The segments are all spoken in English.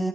Hi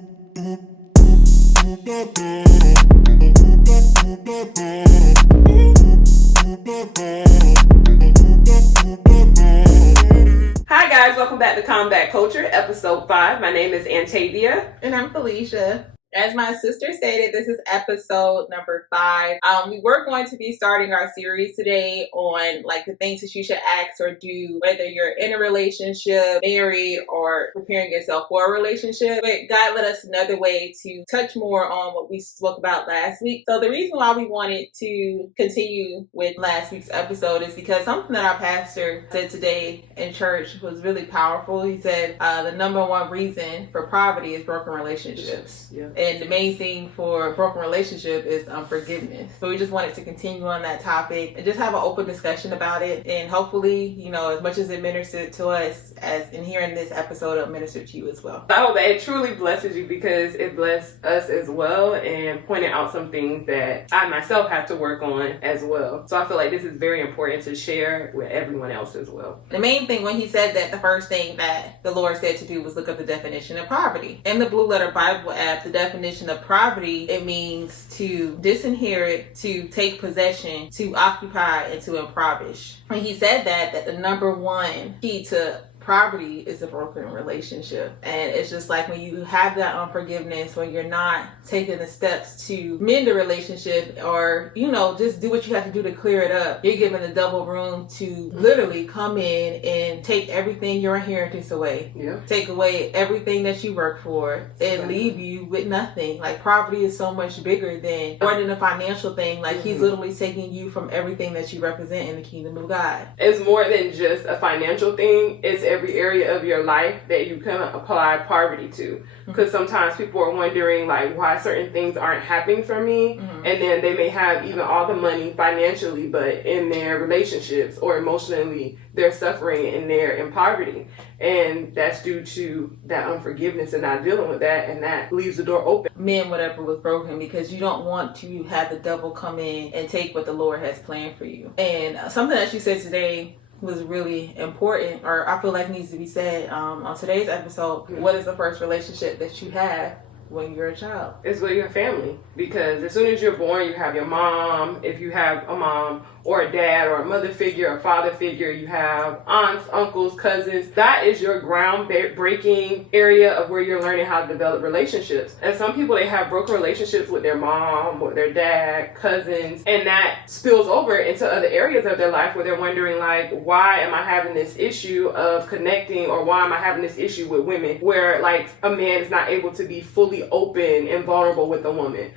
guys, welcome back to Combat Culture, episode 5. My name is Antavia. And I'm Felicia. As my sister stated, this is episode number 5. We were going to be starting our series today on like the things that you should ask or do, whether you're in a relationship, married, or preparing yourself for a relationship. But God led us another way to touch more on what we spoke about last week. So the reason why we wanted to continue with last week's episode is because something that our pastor said today in church was really powerful. He said the number one reason for poverty is broken relationships. Yeah. And the main thing for a broken relationship is unforgiveness. So we just wanted to continue on that topic and just have an open discussion about it. And hopefully, you know, as much as it ministered to us as in hearing this episode, it'll minister to you as well. I hope that it truly blesses you because it blessed us as well and pointed out some things that I myself have to work on as well. So I feel like this is very important to share with everyone else as well. The main thing when he said that, the first thing that the Lord said to do was look up the definition of poverty. In the Blue Letter Bible app, the definition of poverty, it means to disinherit, to take possession, to occupy, and to impoverish. When he said that the number one key to poverty is a broken relationship. And it's just like when you have that unforgiveness, when you're not taking the steps to mend the relationship or, you know, just do what you have to do to clear it up, you're given the double room to literally come in and take everything, your inheritance away. Yeah. Take away everything that you work for and leave you with nothing. Like poverty is so much bigger than more than a financial thing. Like he's literally taking you from everything that you represent in the kingdom of God. It's more than just a financial thing. It's every area of your life that you can apply poverty to. Because sometimes people are wondering like why certain things aren't happening for me, and then they may have even all the money financially, but in their relationships or emotionally they're suffering and they're in poverty, and that's due to that unforgiveness and not dealing with that, and that leaves the door open. Mend whatever was broken, because you don't want to have the devil come in and take what the Lord has planned for you. And something that you said today was really important, or I feel like needs to be said on today's episode. What is the first relationship that you have when you're a child? It's with your family, because as soon as you're born, you have your mom, if you have a mom, or a dad, or a mother figure, a father figure. You have aunts, uncles, cousins. That is your ground-breaking area of where you're learning how to develop relationships. And some people, they have broken relationships with their mom, with their dad, cousins, and that spills over into other areas of their life where they're wondering like, why am I having this issue of connecting, or why am I having this issue with women where like a man is not able to be fully open and vulnerable with a woman,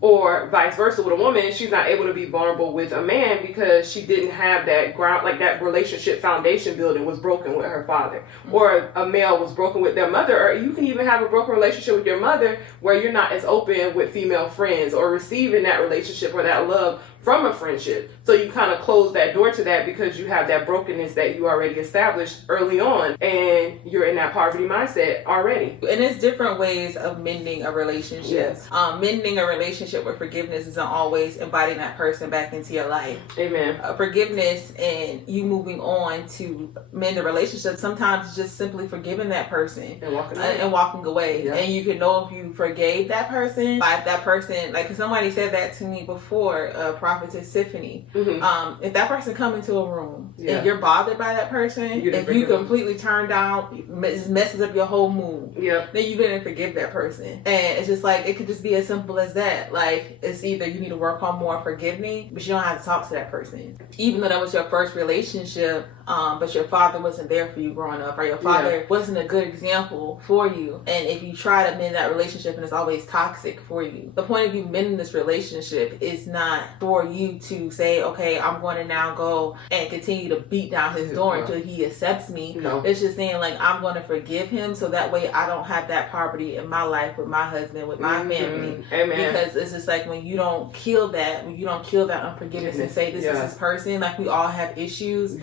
or vice versa with a woman, she's not able to be vulnerable with a man because she didn't have that ground, like that relationship foundation building was broken with her father, or a male was broken with their mother, or you can even have a broken relationship with your mother where you're not as open with female friends or receiving that relationship or that love from a friendship. So you kind of close that door to that because you have that brokenness that you already established early on, and you're in that poverty mindset already. And there's different ways of mending a relationship. Yes. Mending a relationship with forgiveness isn't always inviting that person back into your life. Amen. Forgiveness and you moving on to mend a relationship, sometimes it's just simply forgiving that person and walking away. Yeah. And you can know if you forgave that person by that person, like somebody said that to me before, Prophetess Tiffany. If that person come into a room and you're bothered by that person, if you completely turn down, it messes up your whole mood, then you didn't forgive that person. And it's just like, it could just be as simple as that. Like, it's either you need to work on more forgiving, but you don't have to talk to that person. Even though that was your first relationship, but your father wasn't there for you growing up, or your father wasn't a good example for you. And if you try to mend that relationship and it's always toxic for you, the point of you mending this relationship is not for you to say, okay, I'm going to now go and continue to beat down his door until he accepts me. No. It's just saying like, I'm going to forgive him so that way I don't have that poverty in my life with my husband, with my family. Amen. Because it's just like when you don't kill that unforgiveness and say this is this person, like we all have issues,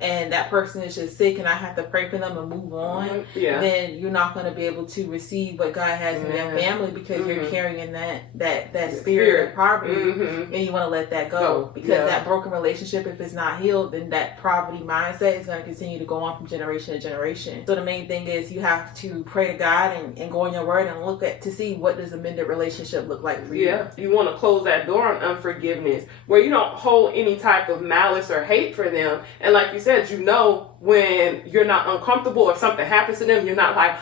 and that person is just sick and I have to pray for them and move on, then you're not going to be able to receive what God has in your family, because you're carrying that spirit of poverty, and you want to let let that go. Because that broken relationship, if it's not healed, then that poverty mindset is going to continue to go on from generation to generation. So the main thing is you have to pray to God and go in your word and look at to see what does a mended relationship look like for you. Yeah, you want to close that door on unforgiveness where you don't hold any type of malice or hate for them. And like you said, you know when you're not uncomfortable or something happens to them, you're not like,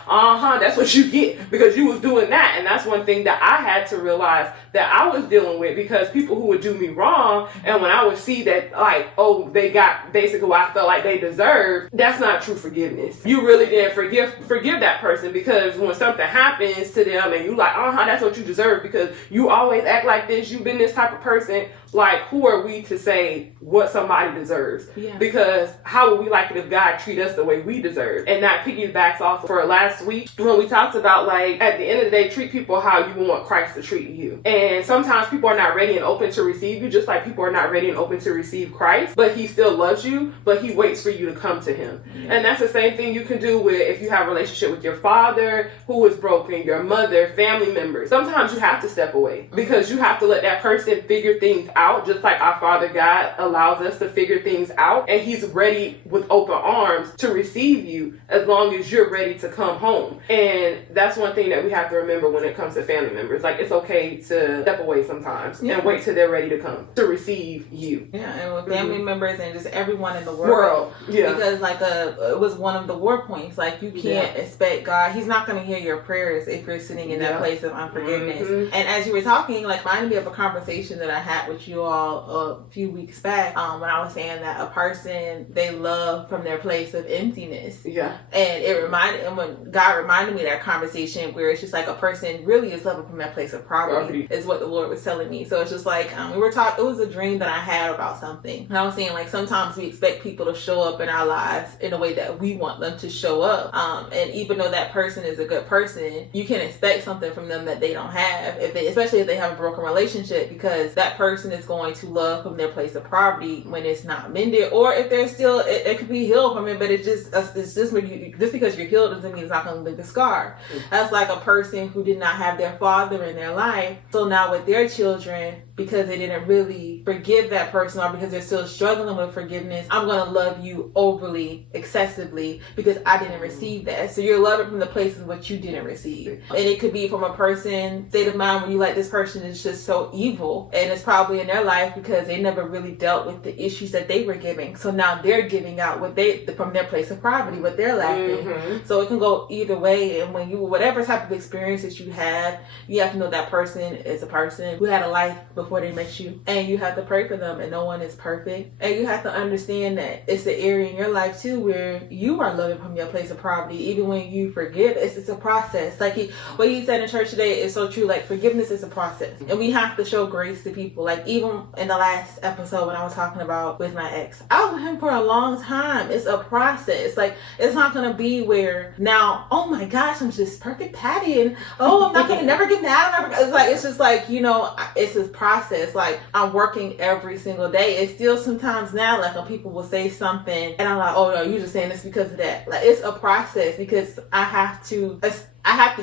that's what you get because you was doing that. And that's one thing that I had to realize that I was dealing with, because people who would do me wrong, and when I would see that, like, oh, they got basically what I felt like they deserved, that's not true forgiveness. You really didn't forgive that person, because when something happens to them and you like, that's what you deserve because you always act like this, you've been this type of person, like, who are we to say what somebody deserves? Yeah. Because how would we like it if God treat us the way we deserve? And that piggybacks off for last week when we talked about, like, at the end of the day, treat people how you want Christ to treat you. And sometimes people are not ready and open to receive you, just like people are not ready and open to receive Christ, but he still loves you, but he waits for you to come to him. Yeah. And that's the same thing you can do with if you have a relationship with your father who is broken, your mother, family members. Sometimes you have to step away because you have to let that person figure things out, just like our Father God allows us to figure things out, and he's ready with open arms to receive you as long as you're ready to come home. And that's one thing that we have to remember when it comes to family members. Like, it's okay to step away sometimes and wait till they're ready to come to receive you. Yeah, and with family members and just everyone in the world. Yeah. Because it was one of the war points. Like, you can't expect God. He's not going to hear your prayers if you're sitting in that place of unforgiveness. Mm-hmm. And as you were talking, like, reminded me of a conversation that I had with you all a few weeks back when I was saying that a person, they love from their place of emptiness. Yeah. And when God reminded me of that conversation where it's just like a person really is loving from that place of poverty is what the Lord was telling me. So it's just like we were talking, it was a dream that I had about something. And I was saying, like, sometimes we expect people to show up in our lives in a way that we want them to show up. And even though that person is a good person, you can expect something from them that they don't have, especially if they have a broken relationship, because that person is going to love from their place of poverty when it's not mended, or if they're still, it could be healed from it, but it's just just because you're healed doesn't mean it's not going to leave a scar. That's like a person who did not have their father in their life, so now with their children, because they didn't really forgive that person, or because they're still struggling with forgiveness, I'm going to love you overly, excessively, because I didn't receive that. So you're loving from the place of what you didn't receive. And it could be from a person state of mind when you like, this person is just so evil, and it's probably in their life because they never really dealt with the issues that they were giving. So now they're giving out what they, from their place of poverty, what they're lacking. Mm-hmm. So it can go either way. And when you, whatever type of experiences you have to know that person is a person who had a life before they met you, and you have to pray for them, and no one is perfect. And you have to understand that it's the area in your life too where you are loving from your place of poverty. Even when you forgive, it's a process. Like what he said in church today is so true. Like, forgiveness is a process, and we have to show grace to people. Like, even in the last episode when I was talking about with my ex, I was with him for a long time. It's a process. Like, it's not gonna be where now, oh my gosh, I'm just perfect Patty, and I'm not gonna never get mad. It's just like, it's a process. Like, I'm working every single day. It's still sometimes now, like, when people will say something and I'm like, oh no, you're just saying this because of that. Like, it's a process, because I have to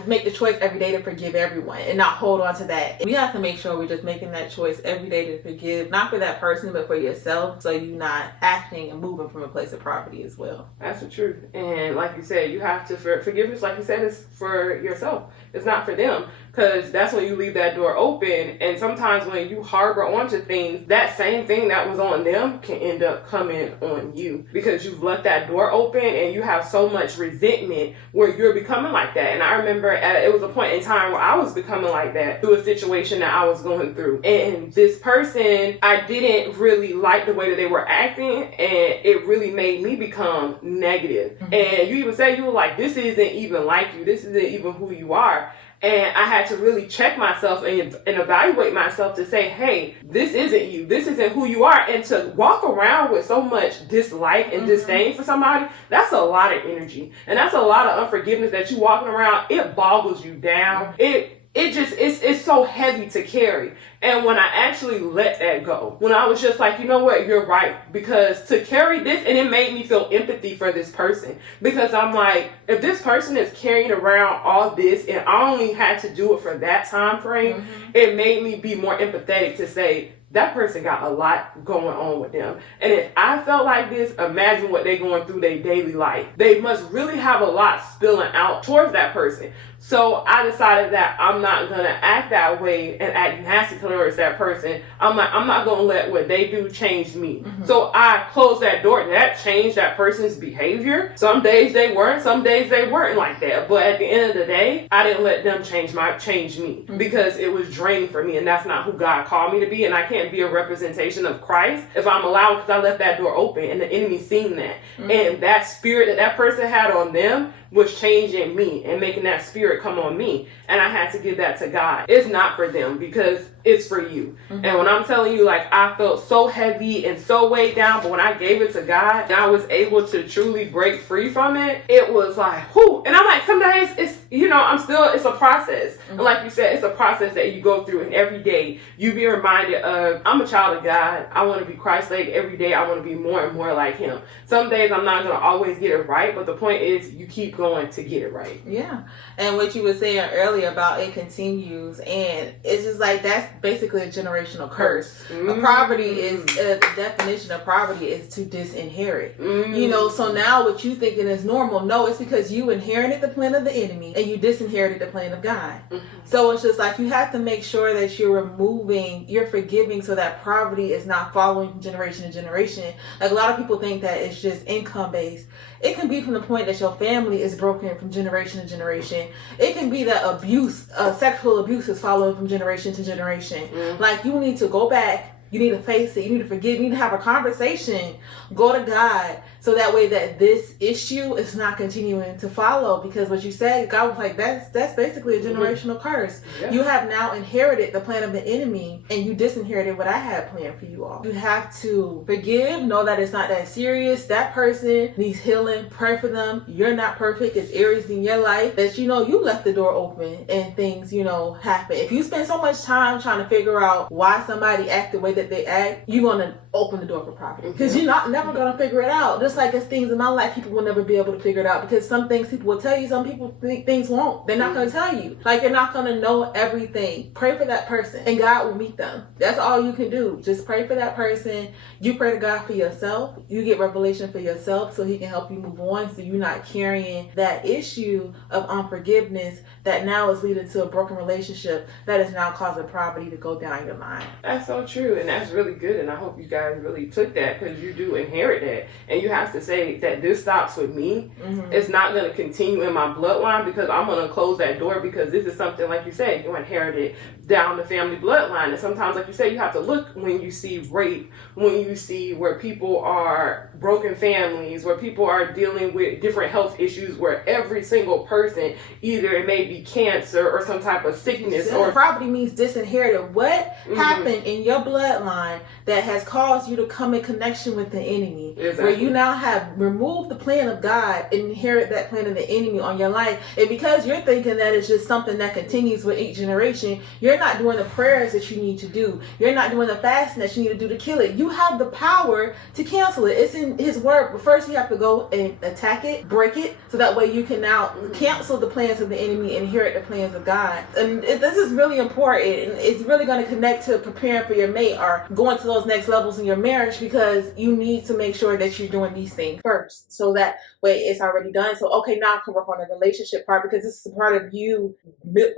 make the choice every day to forgive everyone and not hold on to that. We have to make sure we're just making that choice every day to forgive, not for that person, but for yourself, so you're not acting and moving from a place of poverty as well. That's the truth. And like you said, you have to, forgiveness, like you said, is for yourself. It's not for them, because that's when you leave that door open. And sometimes when you harbor onto things, that same thing that was on them can end up coming on you, because you've left that door open and you have so much resentment where you're becoming like that. And I remember it was a point in time where I was becoming like that through a situation that I was going through. And this person, I didn't really like the way that they were acting, and it really made me become negative. Mm-hmm. And you even said, you were like, this isn't even like you. This isn't even who you are. And I had to really check myself and evaluate myself to say, hey, this isn't you. This isn't who you are. And to walk around with so much dislike and disdain for somebody, that's a lot of energy. And that's a lot of unforgiveness that you walking around. It boggles you down. It's so heavy to carry. And when I actually let that go, when I was just like, you know what, you're right. Because to carry this, and it made me feel empathy for this person. Because I'm like, if this person is carrying around all this and I only had to do it for that time frame, it made me be more empathetic to say, that person got a lot going on with them. And if I felt like this, imagine what they're going through their daily life. They must really have a lot spilling out towards that person. So I decided that I'm not going to act that way and act nasty towards that person. I'm not going to let what they do change me. So I closed that door. That changed that person's behavior. Some days they weren't, some days they weren't like that. But at the end of the day, I didn't let them change me because it was draining for me, and that's not who God called me to be. And I can't be a representation of Christ if I'm allowed, because I left that door open and the enemy seen that. And that spirit that person had on them was changing me and making that spirit come on me. And I had to give that to God. It's not for them, because it's for you. And when I'm telling you, like, I felt so heavy and so weighed down, but when I gave it to God and I was able to truly break free from it, it was like, whoo. And I'm like, some days it's, it's a process. And like you said, it's a process that you go through, and every day you be reminded of, I'm a child of God. I want to be Christ-like. Every day I want to be more and more like him. Some days I'm not going to always get it right, but the point is you keep going to get it right. Yeah. And what you were saying earlier about it continues, and it's just like, that's basically a generational curse. A poverty is, the definition of poverty is to disinherit. So now what you thinking is normal, no, it's because you inherited the plan of the enemy and you disinherited the plan of God. So it's just like, you have to make sure that you're forgiving, so that poverty is not following from generation to generation. Like, a lot of people think that it's just income based. It can be from the point that your family is broken from generation to generation. It can be that sexual abuse is following from generation to generation. Like, you need to go back. You need to face it. You need to forgive. You need to have a conversation. Go to God, so that way that this issue is not continuing to follow. Because what you said, God was like, that's basically a generational curse. Yeah. You have now inherited the plan of the enemy, and you disinherited what I had planned for you all. You have to forgive. Know that it's not that serious. That person needs healing. Pray for them. You're not perfect. It's areas in your life that you left the door open and things happen. If you spend so much time trying to figure out why somebody act the way that they act, you're going to open the door for poverty, because you're never going to figure it out. Just like, it's things in my life people will never be able to figure it out, because some things people will tell you, some people things won't. They're not going to tell you. Like, you're not going to know everything. Pray for that person and God will meet them. That's all you can do. Just pray for that person. You pray to God for yourself. You get revelation for yourself, so he can help you move on, so you're not carrying that issue of unforgiveness that now is leading to a broken relationship that is now causing poverty to go down your line. That's so true, and that's really good, and I hope you guys really took that, because you do inherit that, and you have to say that this stops with me. It's not going to continue in my bloodline, because I'm going to close that door, because this is something, like you said, you inherited down the family bloodline. And sometimes, like you said, you have to look when you see rape, when you see where people are broken families, where people are dealing with different health issues, where every single person, either it may be cancer or some type of sickness, or poverty means disinherited. What happened in your bloodline that has caused you to come in connection with the enemy, where you now have removed the plan of God and inherit that plan of the enemy on your life? And because you're thinking that it's just something that continues with each generation, you're not doing the prayers that you need to do. You're not doing the fasting that you need to do to kill it. You have the power to cancel it. It's in his word. But first you have to go and attack it, break it, so that way you can now cancel the plans of the enemy and inherit the plans of God. And this is really important. And it's really going to connect to preparing for your mate or going to those next levels in your marriage, because you need to make sure that you're doing these things first, so that way it's already done. So, okay, now I can work on the relationship part, because this is a part of you,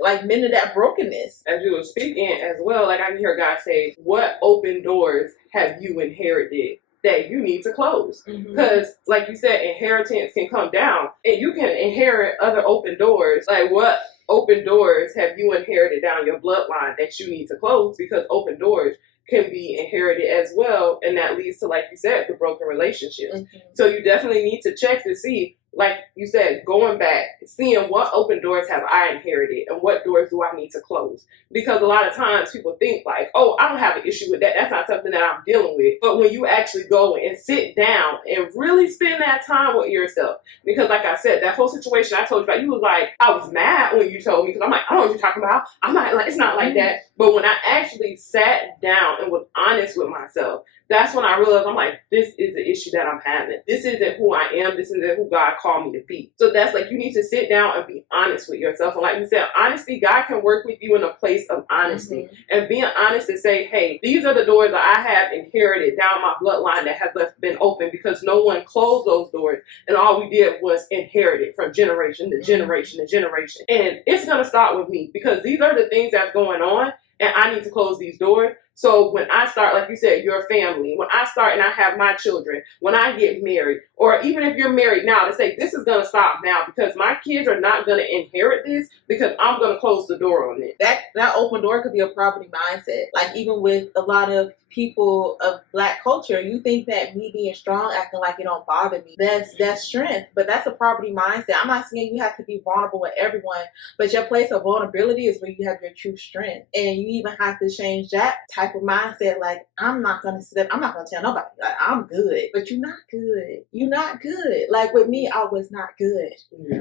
like, mending that brokenness. As you were speaking as well, like, I can hear God say, what open doors have you inherited that you need to close? Because like you said, inheritance can come down and you can inherit other open doors. Like, what open doors have you inherited down your bloodline that you need to close? Because open doors can be inherited as well, and that leads to, like you said, the broken relationships. So you definitely need to check to see, like you said, going back, seeing what open doors have I inherited and what doors do I need to close. Because a lot of times people think like, oh, I don't have an issue with that. That's not something that I'm dealing with. But when you actually go and sit down and really spend that time with yourself, because like I said, that whole situation I told you about, you was like, I was mad when you told me, because I'm like, I don't know what you're talking about. I'm not like, it's not like that. But when I actually sat down and was honest with myself, that's when I realized, I'm like, this is the issue that I'm having. This isn't who I am. This isn't who God called me to be. So that's like, you need to sit down and be honest with yourself. And like you said, honesty, God can work with you in a place of honesty. And being honest to say, hey, these are the doors that I have inherited down my bloodline that have been open because no one closed those doors. And all we did was inherit it from generation to generation to generation. And it's going to start with me because these are the things that's going on. And I need to close these doors. So when I start, like you said, your family, when I start and I have my children, when I get married, or even if you're married now, to say this is going to stop now because my kids are not going to inherit this because I'm going to close the door on it. That open door could be a property mindset. Like even with a lot of people of Black culture, you think that me being strong, acting like it don't bother me, that's strength. But that's a property mindset. I'm not saying you have to be vulnerable with everyone, but your place of vulnerability is where you have your true strength. And you even have to change that type of mindset. Like, I'm not gonna tell nobody, like, I'm good. But you're not good. You're not good. Like with me, I was not good.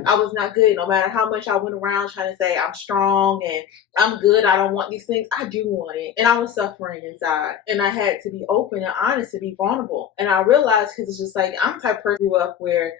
I was not good. No matter how much I went around trying to say I'm strong and I'm good, I don't want these things, I do want it. And I was suffering inside. And I had to be open and honest, to be vulnerable. And I realized, because it's just like, I'm the type of person who grew up where,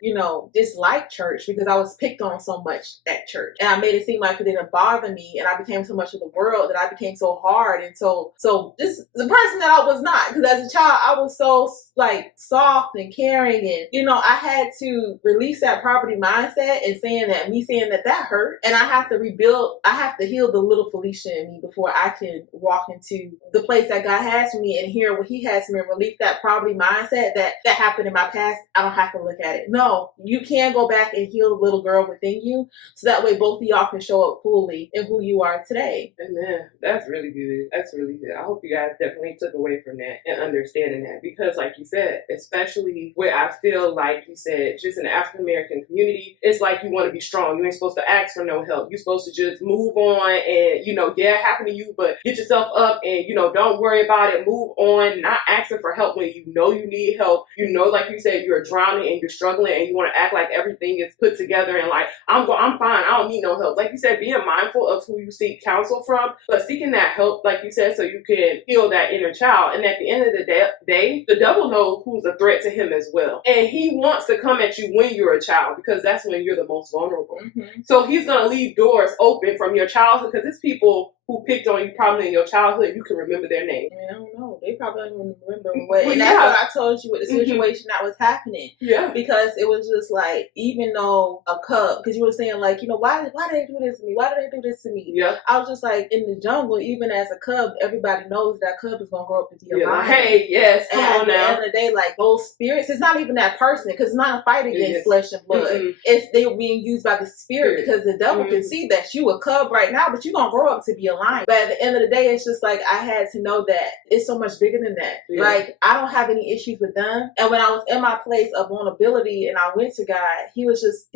disliked church because I was picked on so much at church. And I made it seem like it didn't bother me. And I became so much of the world that I became so hard. And so this the person that I was not. Because as a child, I was so like soft and caring. And, I had to release that property mindset and saying that hurt. And I have to heal the little Felicia in me before I can walk into the place that God has for me and hear what he has for me and relieve that poverty mindset that happened in my past. I don't have to look at it. No, you can go back and heal the little girl within you so that way both of y'all can show up fully in who you are today. Amen. That's really good. That's really good. I hope you guys definitely took away from that and understanding that, because like you said, especially where I feel like you said, just in the African American community, it's like you want to be strong. You ain't supposed to ask for no help. You're supposed to just move on and, yeah, it happened to you, but get yourself up and, don't worry about it. Move on, not asking for help when you need help. Like you said, you're drowning and you're struggling and you want to act like everything is put together and like, I'm fine. I don't need no help. Like you said, being mindful of who you seek counsel from, but seeking that help, like you said, so you can heal that inner child. And at the end of the day, the devil knows who's a threat to him as well. And he wants to come at you when you're a child because that's when you're the most vulnerable. So he's going to leave doors open from your childhood because it's people who picked on you probably in your childhood. You can remember their name. I don't know. They probably don't even remember what. And that's what I told you with the situation that was happening. Yeah. Because it was just like, even though a cub, because you were saying like, why did they do this to me? Why did they do this to me? Yeah. I was just like, in the jungle, even as a cub, everybody knows that cub is going to grow up to be a lion. Hey, yes, come on now. At the end of the day, like those spirits, it's not even that person, because it's not a fight against flesh and blood. They were being used by the spirit, because the devil can see that you a cub right now, but you're going to grow up to be a lion. But at the end of the day, it's just like, I had to know that it's so much bigger than that. Yeah. Like, I don't have any issues with them. And when I was in my place of vulnerability and I went to God, he was just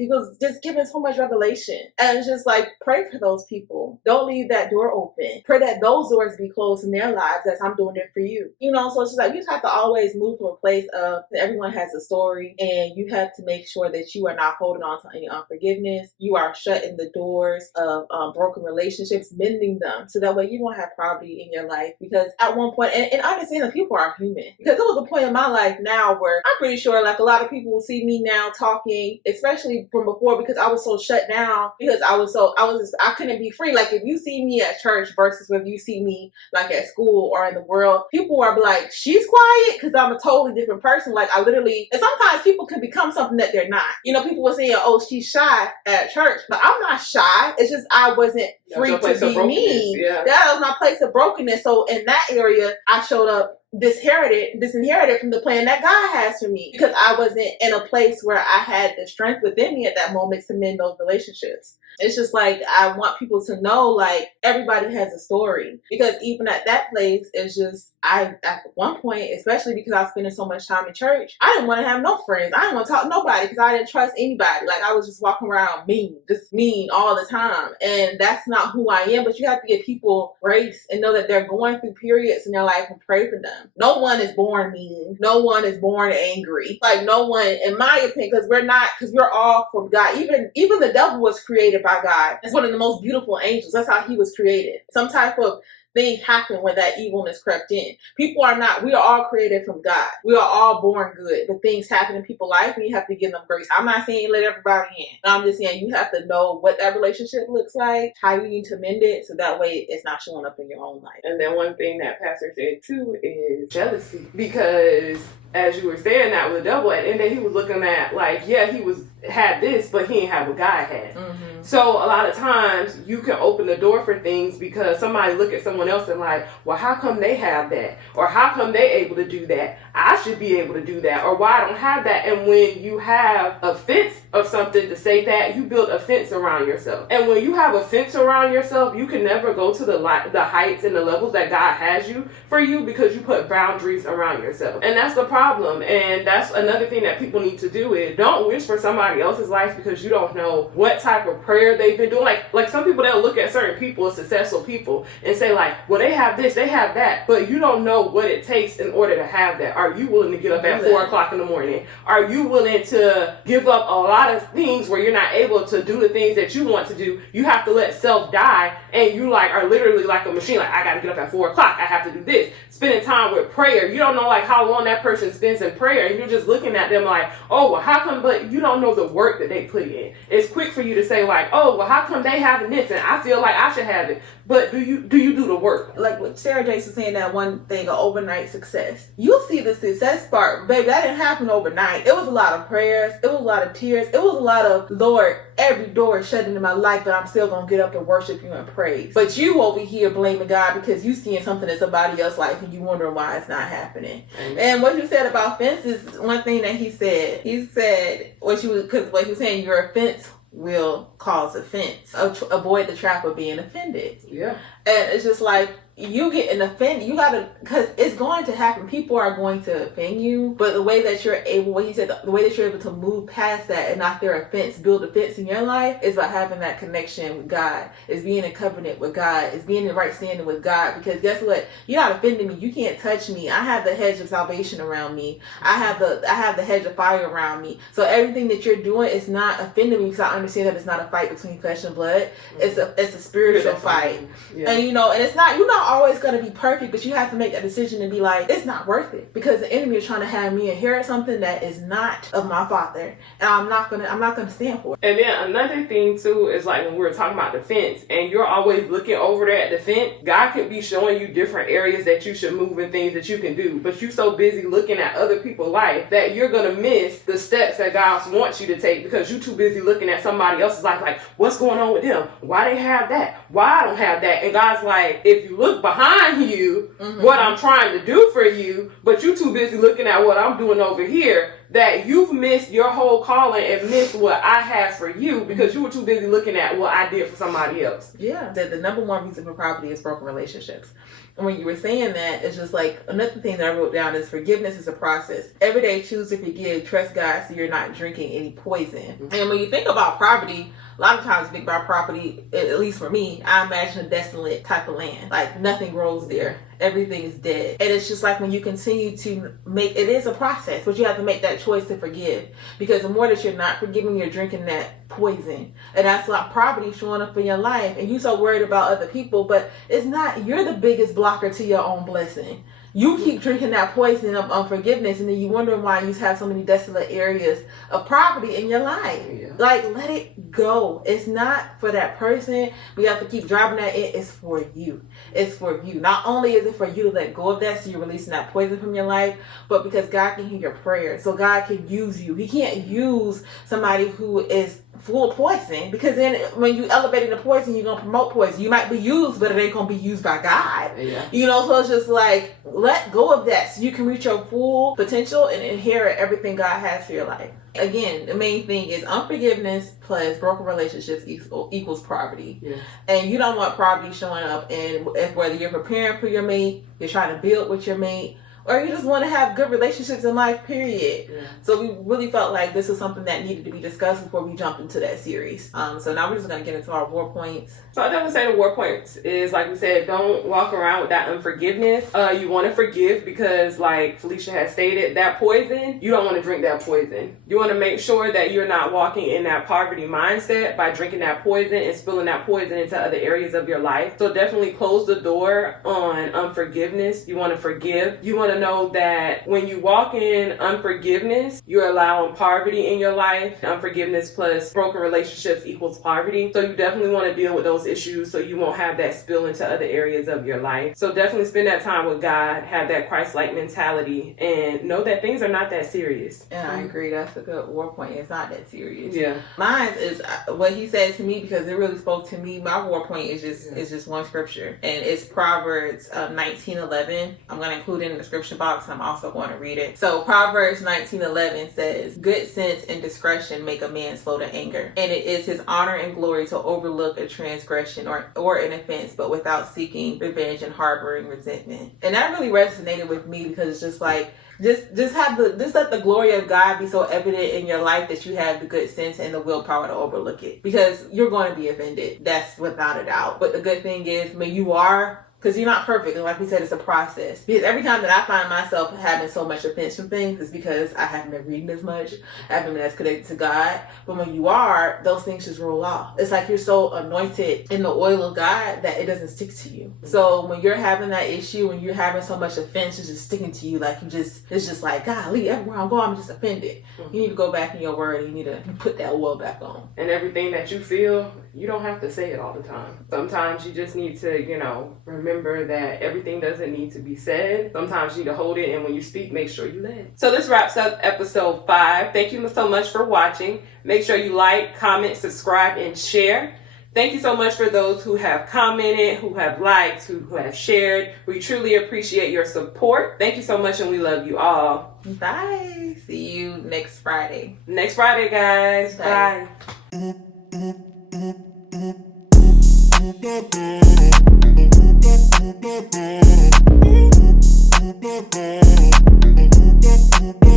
giving so much revelation. And it's just like, pray for those people. Don't leave that door open. Pray that those doors be closed in their lives as I'm doing it for you. So it's just like, you just have to always move from a place of everyone has a story, and you have to make sure that you are not holding on to any unforgiveness. You are shutting the doors of broken relationships, mending them, so that way you won't have poverty in your life. Because at one point, and I understand that people are human, because there was a point in my life now where I'm pretty sure like a lot of people will see me now talking, especially from before, because I was so shut down, because I couldn't be free. Like, if you see me at church versus if you see me like at school or in the world, people are like, she's quiet, because I'm a totally different person. Like, I literally, and sometimes people can become something that they're not. People were saying, oh, she's shy at church, but I'm not shy. It's just I wasn't free to be me. Yeah. That was my place of brokenness. So in that area, I showed up disinherited from the plan that God has for me, because I wasn't in a place where I had the strength within me at that moment to mend those relationships. It's just like, I want people to know, like, everybody has a story, because even at that place, it's just, at one point, especially because I was spending so much time in church, I didn't want to have no friends. I didn't want to talk to nobody because I didn't trust anybody. Like, I was just walking around just mean all the time. And that's not who I am. But you have to give people grace and know that they're going through periods in their life and pray for them. No one is born mean. No one is born angry. Like, no one, in my opinion, because we're all from God. Even the devil was created by God. It's one of the most beautiful angels. That's how he was created. Some type of things happen when that evilness crept in. We are all created from God. We are all born good, but things happen in people's life and you have to give them grace. I'm not saying let everybody in. I'm just saying you have to know what that relationship looks like, how you need to mend it, so that way it's not showing up in your own life. And then one thing that Pastor said too is jealousy. Because as you were saying that with the devil, at the end of the day, he was looking at like, yeah, he had this, but he didn't have what God had. Mm-hmm. So a lot of times you can open the door for things because somebody look at someone else and like, well, how come they have that? Or how come they able to do that? I should be able to do that. Or why I don't have that? And when you have a fence of something to say that, you build a fence around yourself. And when you have a fence around yourself, you can never go to the heights and the levels that God has for you because you put boundaries around yourself. And that's the problem. And that's another thing that people need to do is don't wish for somebody else's life because you don't know what type of prayer they've been doing. Like some people, they'll look at certain people, successful people, and say like, well, they have this, they have that, but you don't know what it takes in order to have that. Are you willing to get up at 4 o'clock in the morning? Are you willing to give up a lot of things where you're not able to do the things that you want to do? You have to let self die, and you like are literally like a machine. Like, I got to get up at 4 o'clock. I have to do this. Spending time with prayer. You don't know like how long that person spends in prayer, and you're just looking at them like, oh, well, how come? But you don't know the work that they put in. It's quick for you to say like, oh, well, how come they having this and I feel like I should have it? But do you do the work? Like what Sarah Jakes was saying, that one thing, of overnight success. You'll see the success part, baby. That didn't happen overnight. It was a lot of prayers. It was a lot of tears. It was a lot of, Lord, every door is shut into my life, but I'm still going to get up and worship you and praise. But you over here blaming God because you seeing something in somebody else's life and you wondering why it's not happening. Mm-hmm. And what you said about fence is one thing that he said. He said, what he was saying, your offense will cause offense. Avoid the trap of being offended. Yeah. And it's just like, you getting offended, you gotta, because it's going to happen. People are going to offend you, but the way that you're able, what he said, the way that you're able to move past that and not their offense, build a fence in your life, is by having that connection with God. Is being in covenant with God. Is being in right standing with God. Because guess what? You're not offending me. You can't touch me. I have the hedge of salvation around me. I have the hedge of fire around me. So everything that you're doing is not offending me, because I understand that it's not a fight between flesh and blood. It's a spiritual fight. Yeah. And and it's not, you're not always going to be perfect, but you have to make that decision and be like, it's not worth it, because the enemy is trying to have me inherit something that is not of my Father, and I'm not gonna stand for it. And then another thing too is like when we were talking about the fence, and you're always looking over there at the fence, God could be showing you different areas that you should move and things that you can do, but you're so busy looking at other people's life that you're gonna miss the steps that God wants you to take because you're too busy looking at somebody else's life, like what's going on with them, why they have that, why I don't have that. And God's like, if you look behind you, what I'm trying to do for you, but you're too busy looking at what I'm doing over here, that you've missed your whole calling and missed what I have for you because you were too busy looking at what I did for somebody else. Yeah. The number one reason for poverty is broken relationships. And when you were saying that, it's just like, another thing that I wrote down is forgiveness is a process. Every day choose to forgive, trust God so you're not drinking any poison. Mm-hmm. And when you think about poverty, a lot of times think about property, at least for me, I imagine a desolate type of land. Like nothing grows there. Everything is dead. And it's just like when you continue to make, it is a process, but you have to make that choice to forgive. Because the more that you're not forgiving, you're drinking that poison. And that's like poverty showing up in your life. And you're so worried about other people, but it's not, you're the biggest blocker to your own blessing. You keep drinking that poison of unforgiveness, and then you wonder why you have so many desolate areas of poverty in your life. Yeah. Like, let it go. It's not for that person. We have to keep driving that in. It's for you. It's for you. Not only is it for you to let go of that, so you're releasing that poison from your life, but because God can hear your prayers. So God can use you. He can't use somebody who is full of poison, because then when you elevating the poison, you're going to promote poison. You might be used, but it ain't going to be used by God. Yeah. So it's just like, let go of that so you can reach your full potential and inherit everything God has for your life. Again, the main thing is unforgiveness plus broken relationships equals poverty. Yeah. And you don't want poverty showing up in whether you're preparing for your mate, you're trying to build with your mate, or you just want to have good relationships in life, period. Yeah. So we really felt like this was something that needed to be discussed before we jump into that series. So now we're just going to get into our war points. So I definitely say the war points is, like we said, don't walk around with that unforgiveness. You want to forgive because, like Felicia has stated, that poison, you don't want to drink that poison. You want to make sure that you're not walking in that poverty mindset by drinking that poison and spilling that poison into other areas of your life. So definitely close the door on unforgiveness. You want to forgive. You want to know that when you walk in unforgiveness, you're allowing poverty in your life. Unforgiveness plus broken relationships equals poverty. So you definitely want to deal with those issues so you won't have that spill into other areas of your life. So definitely spend that time with God, have that Christ-like mentality, and know that things are not that serious. And I agree, that's a good war point. It's not that serious. Yeah. Mine is what he said to me, because it really spoke to me. My war point is just one scripture, and it's Proverbs 19:11. I'm going to include it in the description box. I'm also going to read it. So Proverbs 19:11 says, "Good sense and discretion make a man slow to anger, and it is his honor and glory to overlook a transgression or an offense, but without seeking revenge and harboring resentment." And that really resonated with me, because it's just like, just let the glory of God be so evident in your life that you have the good sense and the willpower to overlook it, because you're going to be offended. That's without a doubt. But the good thing is, when you are, because you're not perfect, and like we said, it's a process. Because every time that I find myself having so much offense from things, it's because I haven't been reading as much, I haven't been as connected to God. But when you are, those things just roll off. It's like you're so anointed in the oil of God that it doesn't stick to you. So when you're having that issue, when you're having so much offense, it's just sticking to you. Like it's just like, golly, everywhere I go, I'm just offended. You need to go back in your word, and you need to put that oil back on. And everything that you feel, you don't have to say it all the time. Sometimes you just need to, remember that everything doesn't need to be said. Sometimes you need to hold it, and when you speak, make sure you let it. So this wraps up episode 5. Thank you so much for watching. Make sure you like, comment, subscribe, and share. Thank you so much for those who have commented, who have liked, who have shared. We truly appreciate your support. Thank you so much, and we love you all. Bye. See you next Friday. Next Friday, guys. Bye. Bye.